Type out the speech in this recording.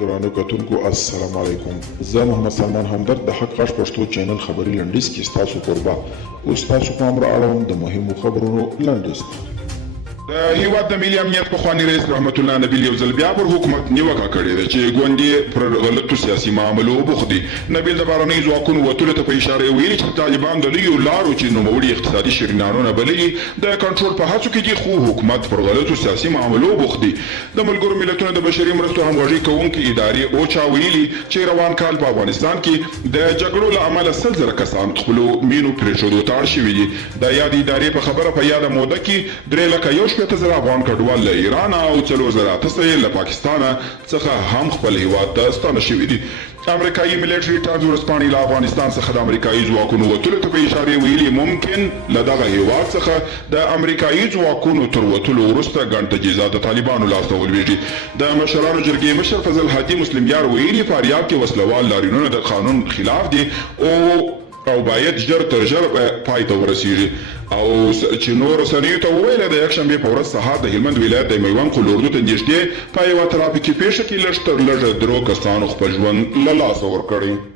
درانه کتونکو السلام علیکم. زه محمد سلمان همدرد د حق غږ پښتو چینل خبري لنډیز کې ستاسو قربا اوس تاسو پام را اړوم د مهمو خبرونو لنډیز. د هیواد د ملي امنیت پخواني رئیس رحمت الله نبیل یو ځل بیا پر حکومت نیوکه کړې ده چې ګوندې پر غلطو سیاسي معاملو بوخت دي. نبیل د بهرنیو ځواکونو وتلو ته په اشاره ویلي چې طالبان د لویو لارو چې نوموړي اقتصادي شرینانونه بللي د کنټرول په هڅو کې دي، خو حکومت پر غلطو سیاسي معاملو بوخت دي. د ملګرو ملتونو د بشري مرستو همغږي کوونکې ادارې اوچا ویلي چې روان کال په افغانستان کې د جګړو له امله 100,000 کسان خپلو مینو پرېښودو ته اړ شوي دي. د یادې ادارې په خبره په یاده موده کې 3,60,000 افغان کډوال له ایران او 4,800 له پاکستان څخه هم خپل هیواد ته ستانه شوي دي. امریکایي ملیټري ټانز ورځپاڼې له افغانستان څخه د امریکایي ځواکونو وتلو ته په اشاره ویلي ممکن له دغه هیواد څخه د امریکایي ځواکونو تر وتلو وروسته ګڼ تجهیزات د طالبانو لاسته ولویږي. د مشرانو جرګې مشر فضل هادي مسلم یار ویلي فاریاب کې وسلوال لاریونونه د قانون خلاف دي او باید ژر تر ژره پای ته ورسیږي. او چې نور رسنیو ته وویل د یکشنبې په ورځ سهار د هلمند ولایت د میوند قلوردو ته نږدې په یوه ترافیکي پیښه کې لږ تر لږه 3 کسانو خپل ژوند له لاسه ورکړی.